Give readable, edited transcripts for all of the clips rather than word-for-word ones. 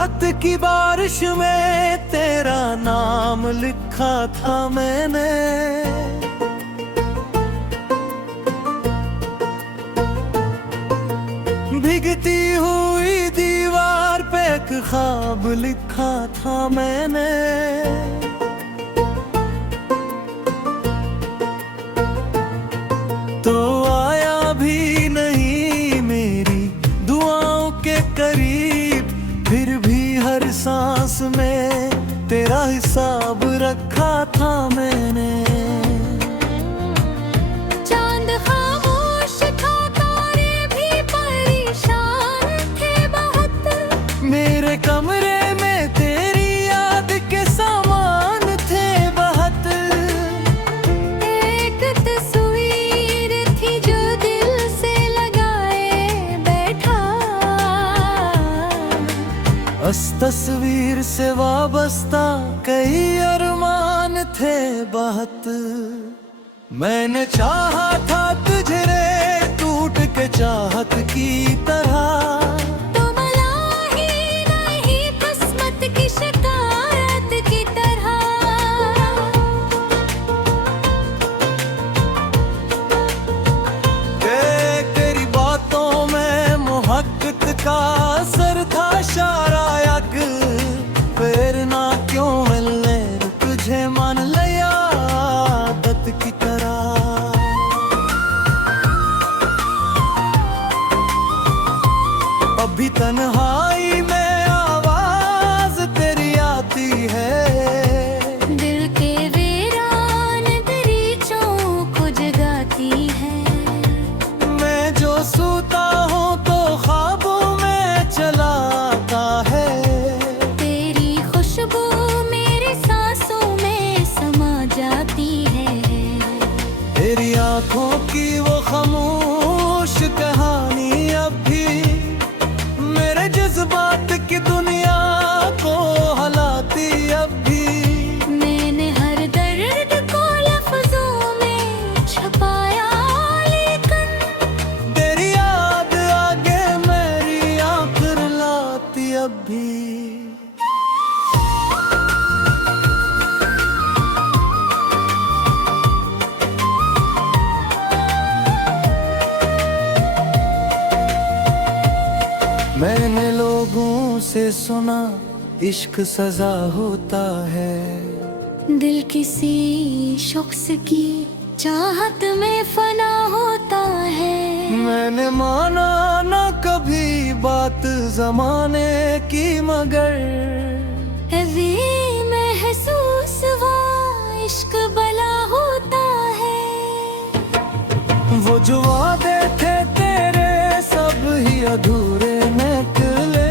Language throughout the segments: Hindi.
रात की बारिश में तेरा नाम लिखा था मैंने। भीगती हुई दीवार पे एक ख्वाब लिखा था मैंने। तो आया भी नहीं मेरी दुआओं के करीब, फिर भी हर सांस में तेरा हिसाब रखा था मैंने। चांद खामोश था, तारे भी परेशान थे बहुत। मेरे कमरे में तेरी याद के सामान थे बहुत। एक तस्वीर थी जो दिल से लगाए बैठा। उस तस्वीर से वाबस्ता कई अरमान थे बहुत। मैंने चाहा था तुझे रे टूट के चाहत की तरह। तुम लाही नहीं किस्मत की शिकायत की तरह। तेरी बातों में मोहब्बत का असर था शायद। फिर ना क्यों मिलने तुझे मान लिया आदत की तरह। अभी तन्हाई में आवाज तेरी आती है। दिल के वीरान दरीचों को जगाती है। मैं जो सोता हूँ तो ख्वाबों में चला आता है। तेरी खुशबू मेरी सांसों में समा जाती है। तेरी आंखों की वो खामोश कहानी अब भी मेरे जज्बात की दुनिया को हलाती अब भी। मैंने हर दर्द को लफ्जों में छुपाया, लेकिन तेरी याद आगे मेरी आँख रुलाती अब भी। मैंने लोगों से सुना इश्क सजा होता है। दिल किसी शख्स की चाहत में फना होता है। मैंने माना न कभी बात जमाने की, मगर अभी महसूस हुआ इश्क बला होता है। वो जो वादे थे तेरे सब ही अधूरे निकले।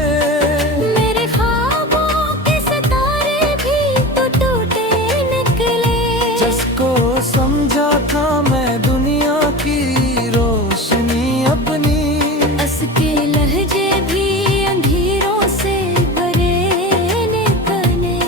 मेरे ख्वाबों के सितारे भी तो टूटे निकले। जिसको समझा था मैं दुनिया की रोशनी अपनी, उसके लहजे भी अंधेरों से भरे निकले।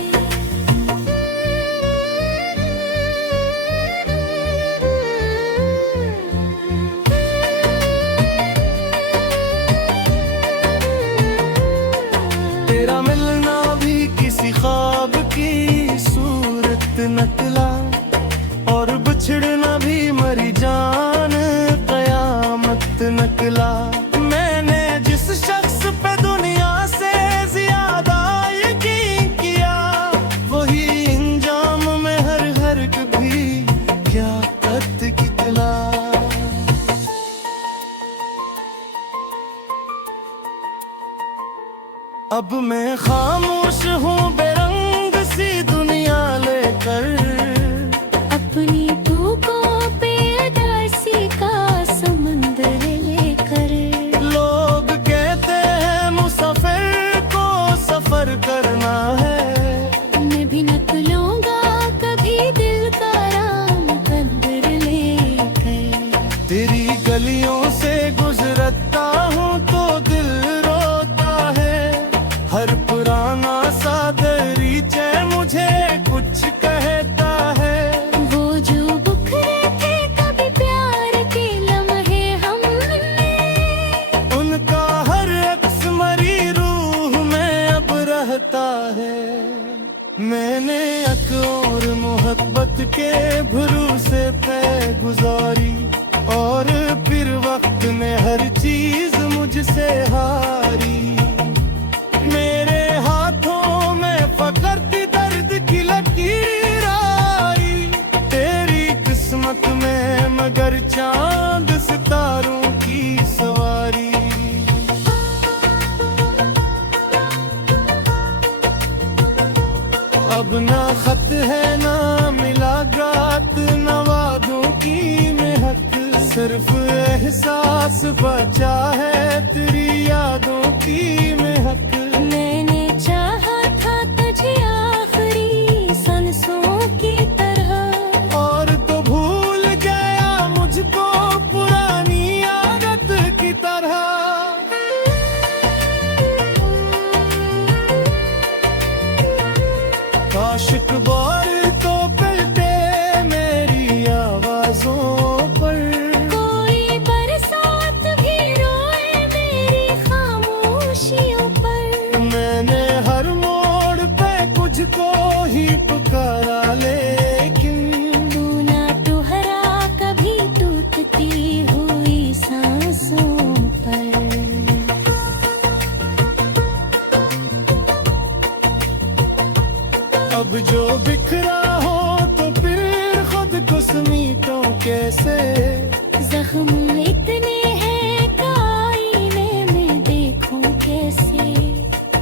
तेरा मिलना भी किसी ख्वाब की सूरत नकला, और बिछड़ना भी मरी जान कयामत नकला। मैंने जिस शख्स पे दुनिया से ज्यादा यकीन किया, वही इंजाम में हर हर्क भी क्या कत कितला। अब मैं खामोश हूँ बेरंग सी दुनिया लेकर। अपनी भूखों पे उदासी का समंदर लेकर। लोग कहते हैं मुसाफिर को सफर करना है। मैं भी निकलूंगा कभी दिल का राम कदर लेकर। तेरी गलियों से गुजरता हूँ तो दिल रोता है। हर पुराना सा दरीचे मुझे कुछ कहता है। वो जो के भरोसे पे गुजारी, और फिर वक्त ने हर चीज मुझसे हारी। मेरे हाथों में फकर थी दर्द की लकीर आई, तेरी किस्मत में मगर चांद सितारों की सवारी। अब ना खत है ना मुलाकात, ना वादों की महक, सिर्फ एहसास बचा है तेरी यादों की महक। मैंने चाहा था तुझे आखिरी सांसों की तरह, और तो भूल गया मुझको पुरानी आदत की तरह। काशिक बार तो पलटे मेरी आवाजों पर, कोई बरसात भी रोए मेरी खामोशियों पर। मैंने हर मोड़ पे कुछ को ही पुकारा, लेकिन तू ना ठहरा कभी टूटती हुई सांसों पर। अब जो बिखरा हो तो फिर खुद को समीटो कैसे। जख्म इतने हैं कि आईने में देखूं कैसे।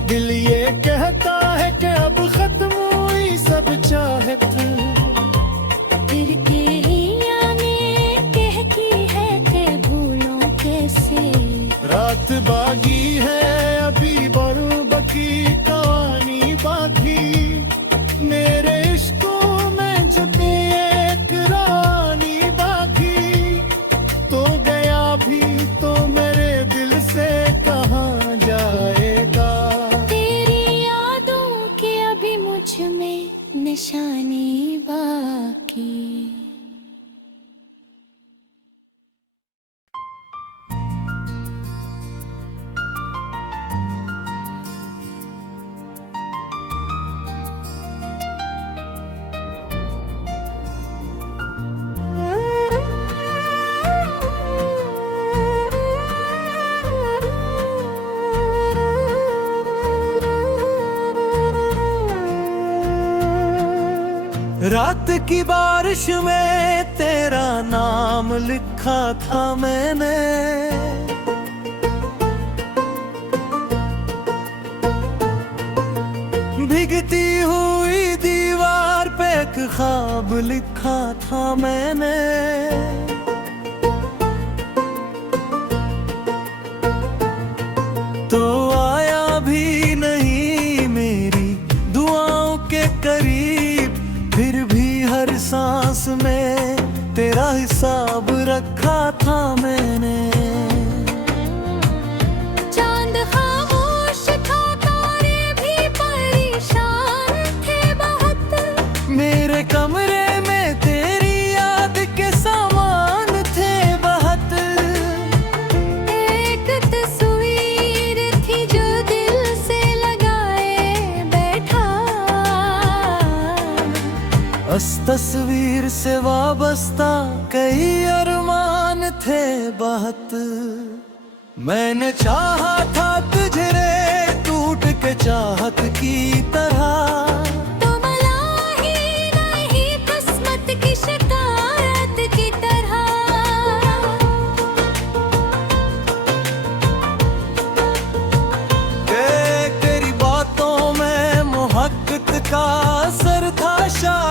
दिल ये कहता है कि अब खत्म हुई सब चाहत, फिर के ही आने कहती है कि भूलों कैसे। रात बागी है अभी बकी कहानी बाकी, मेरे इश्कों में जुटी एक रानी बाकी। तो गया भी तो मेरे दिल से कहाँ जाएगा। तेरी यादों के अभी मुझ में निशानी बाकी। रात की बारिश में तेरा नाम लिखा था मैंने, भीगती हुई दीवार पे एक ख्वाब लिखा था मैंने। तो आया भी नहीं मेरी दुआओं के करीब, फिर भी हर सांस में तेरा हिसाब रखा था मैंने। चांद खामोश था, तारे भी परेशान थे बहुत। मेरे कमरे में तेरी याद के सामान थे बहुत। एक तस्वीर थी जो दिल से लगाए बैठा, उस तस्वीर से वाबस्ता कई अरमान थे बहुत। मैंने चाहा था तुझे रे टूट के चाहत की तरह, तो मला ही नहीं किस्मत की शिकायत की तरह। तेरी बातों में मोहब्बत का असर था शायद,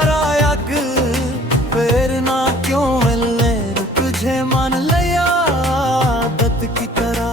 फिर ना क्यों मिलने तुझे मान लिया आदत की तरह।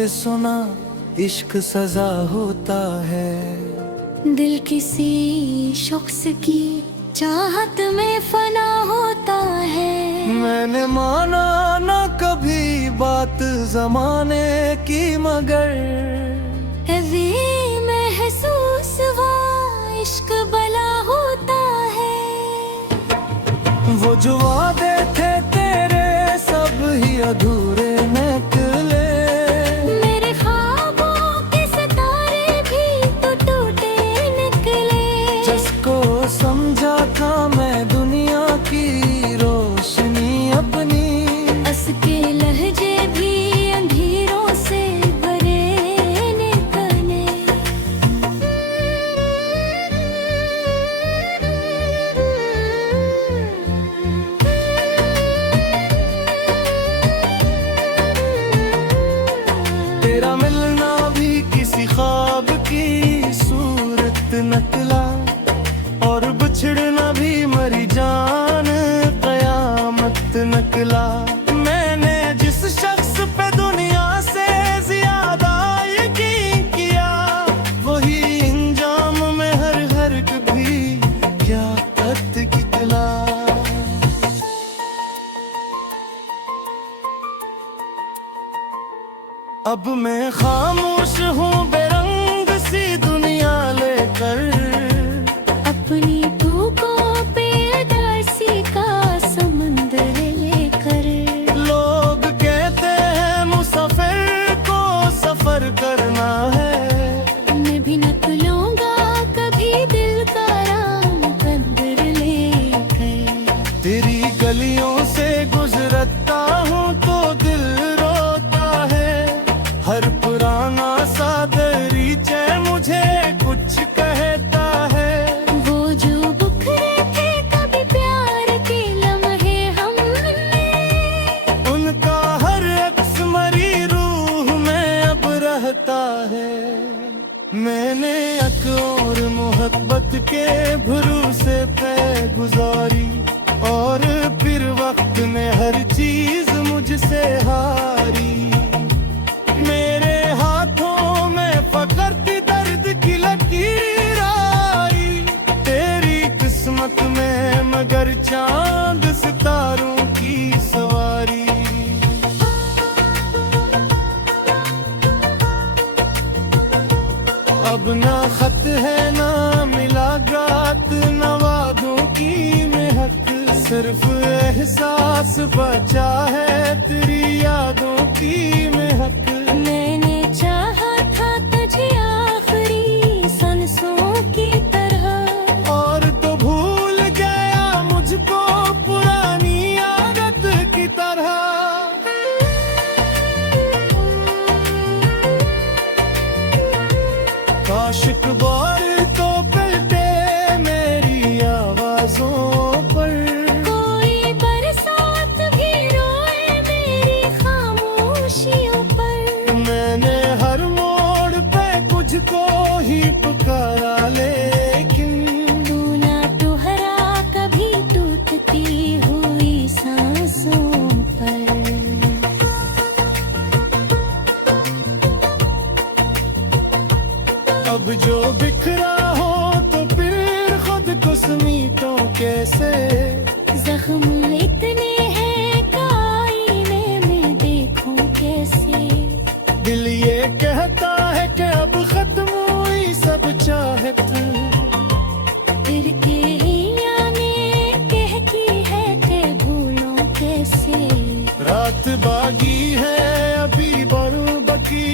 ये सुना इश्क सजा होता है। दिल किसी शख्स की चाहत में फना होता है। मैंने माना ना कभी बात जमाने की, मगर अभी महसूस हुआ इश्क बला होता है। वो जो वादे थे तेरे सब ही अधूरे निकले। मेरे ख्वाबों के सितारे भी तो टूटे निकले। जिसको समझा था मैं दुनिया की रोशनी अपनी, हंस के लहजे भी अंधेरों से भरे निकले। तेरा मिलना भी किसी ख्वाब की सूरत नकला, और बिछड़ना भी मरी जान कयामत नकला। मैंने जिस शख्स पे दुनिया से ज्यादा यकीन किया, वही इंजाम में हर कभी क्या तत कितला। अब मैं खामोश हूँ बेरंग सी दुनिया लेकर, अपनी भूखों पे उदासी का समंदर लेकर। लोग कहते हैं मुसाफिर को सफर करना है। मैं भी निकलूंगा कभी दिल का राम कंदर लेकर। तेरी गलियों से गुजरता हूँ तो दिल रोता है। हर पुराना सा दरीचे मुझे कुछ कहता है। वो जो बुखरे थे कभी प्यार के लम्हे हमने, उनका हर अक्स मरी रूह में अब रहता है। मैंने अक और मोहब्बत के भरोसे पे गुजारी, और फिर वक्त ने हर चीज मुझसे हारी। मेरे हाथों में फकत दर्द की लकीर आई, तेरी किस्मत में मगर चांद सितारों की सवारी। अब ना खत है ना मिलाकात, ना वादों की महक, सिर्फ एहसास बचा है तेरी यादों की महक। मैंने चाहा था तुझे आखिरी सांसों की तरह, और तो भूल गया मुझको पुरानी आदत की तरह। काशिक बार तो पलटे मेरी आवाजों पर, कोई बरसात भी रोए मेरी खामोशियों पर। मैंने हर मोड़ पे कुछ को ही पुकारा, लेकिन तू ना दोहरा कभी टूटती हुई सांसों पर। अब जो बिखरा हो तो फिर खुद को समीटो कैसे। जख्म इतने हैं का आईने में देखूं कैसे। दिल ये कहता है कि अब खत्म हुई सब चाहत, फिर के ही आने कहती है कि भूलों कैसे। रात बागी है अभी बरू बकी